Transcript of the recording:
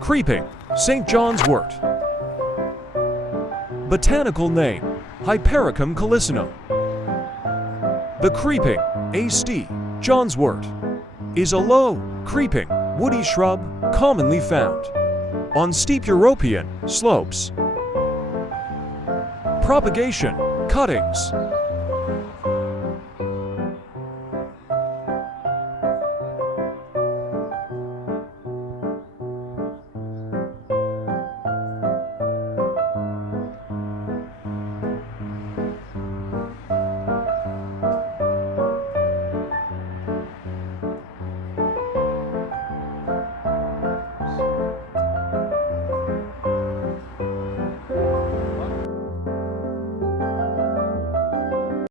Creeping, St. John's wort. Botanical name, Hypericum calicinum. The creeping, St. John's wort, is a low, creeping, woody shrub commonly found on steep European slopes. Propagation, cuttings,